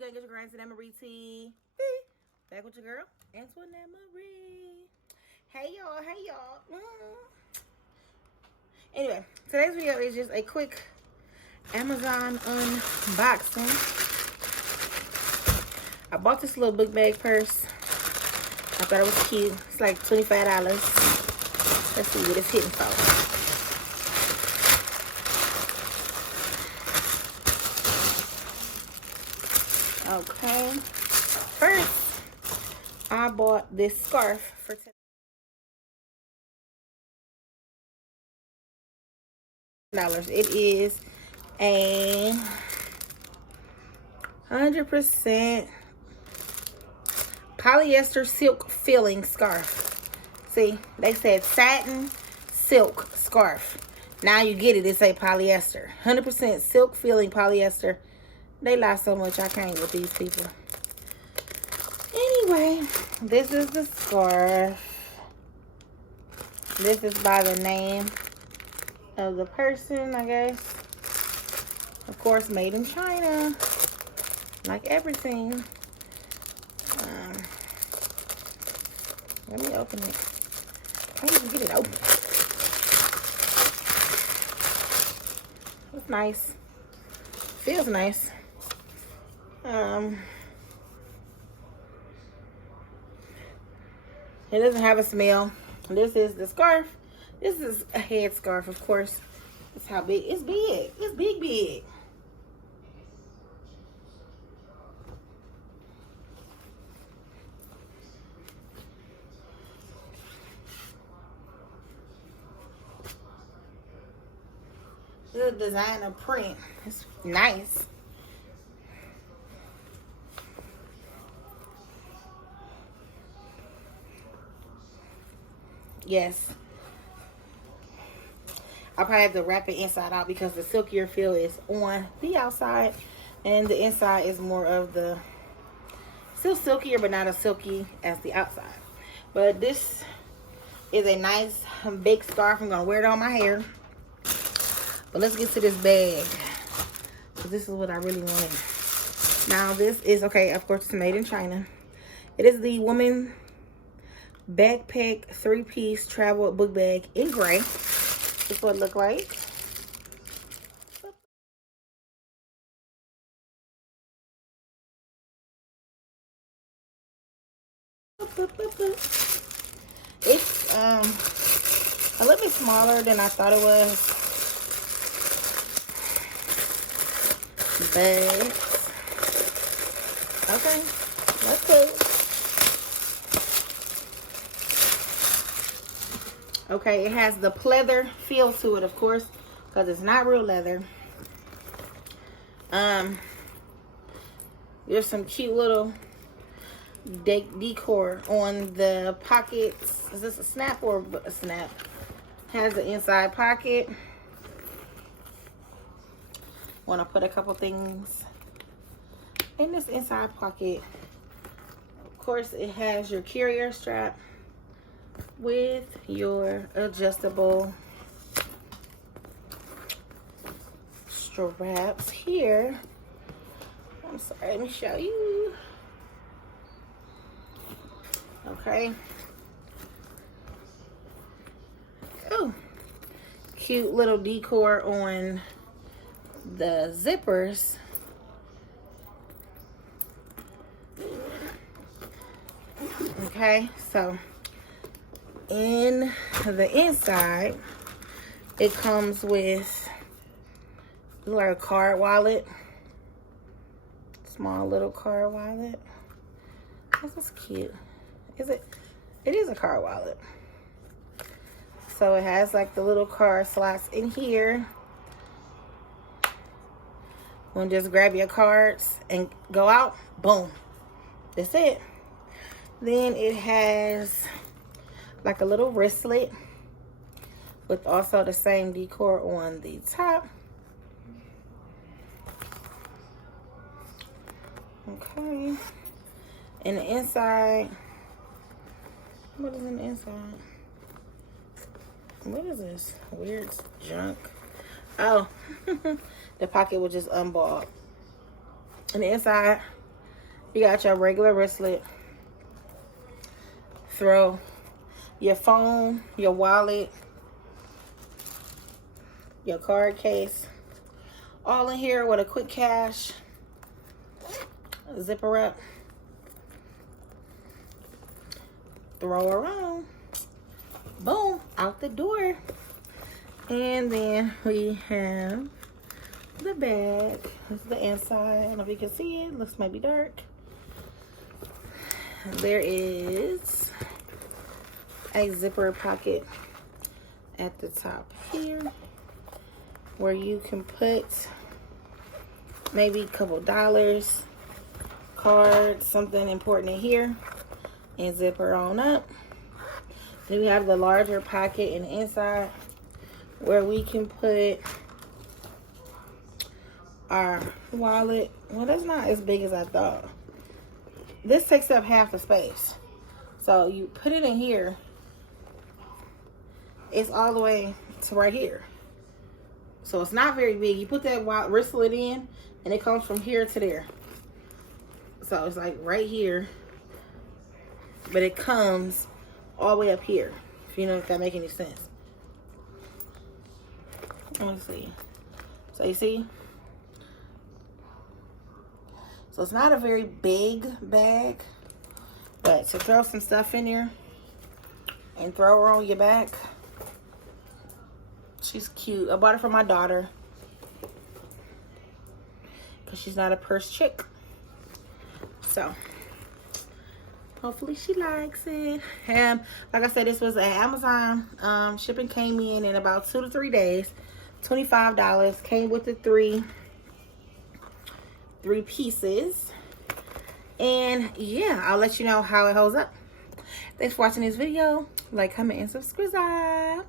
Gang, get your grandson, Marie T. Back with your girl, Antoinette Marie. Hey y'all, hey y'all. Anyway, today's video is just a quick Amazon unboxing. I bought this little book bag purse. I thought it was cute. It's like $25. Let's see what it's hitting for. Okay. First, I bought this scarf for $10. It is a 100% polyester silk filling scarf. See, they said satin silk scarf. Now you get it. It's a polyester. 100% silk filling polyester. They lie so much. I can't with these people. Anyway, this is the scarf. This is by the name of the person, I guess. Of course, made in China. Like everything. Let me open it. Can't even get it open. It's nice. Feels nice. It doesn't have a smell. This is the scarf. This is a head scarf, of course. That's how big. It's big. It's big, big. This is a designer print. It's nice. Yes. I probably have to wrap it inside out because the silkier feel is on the outside and the inside is more of the still silkier but not as silky as the outside. But this is a nice big scarf. I'm gonna wear it on my hair. But let's get to this bag. So this is what I really wanted. Now this is, okay, of course it's made in China. It is the woman backpack 3-piece travel book bag in gray. This is what it looks like. It's a little bit smaller than I thought it was. But okay, that's cool. Okay, it has the pleather feel to it, of course, because it's not real leather. There's some cute little decor on the pockets. Is this a snap or a snap? Has the inside pocket. Want to put a couple things in this inside pocket. Of course, it has your carrier strap with your adjustable straps here. I'm sorry, let me show you. Okay. Oh, cute little decor on the zippers. Okay, so in the inside, it comes with like a card wallet. Small little card wallet. This is cute. Is it? It is a card wallet. So it has like the little card slots in here. You want to just grab your cards and go out. Boom. That's it. Then it has like a little wristlet with also the same decor on the top. Okay. And the inside, what is in the inside? What is this? Weird junk. Oh, the pocket will just unball. And the inside You got your regular wristlet. Throw your phone, your wallet, your card case, all in here with a quick cash. Zipper up. Throw around. Boom, out the door. And then we have the bag. This is the inside. I don't know if you can see it. Looks might be dark. There is a zipper pocket at the top here where you can put maybe a couple dollars, cards, something important in here, and zip her on up. Then we have the larger pocket in the inside where we can put our wallet. Well, that's not as big as I thought. This takes up half the space. So you put it in here. It's all the way to right here. So it's not very big. You put that wristlet in and it comes from here to there. So it's like right here. But it comes all the way up here. If you know if that makes any sense. Let me see. So you see? So it's not a very big bag, but to throw some stuff in here and throw her on your back. She's cute. I bought it for my daughter because she's not a purse chick. So hopefully she likes it. And like I said, this was an Amazon. Shipping came in about 2 to 3 days. $25. Came with the three pieces. And yeah, I'll let you know how it holds up. Thanks for watching this video. Like, comment, and subscribe.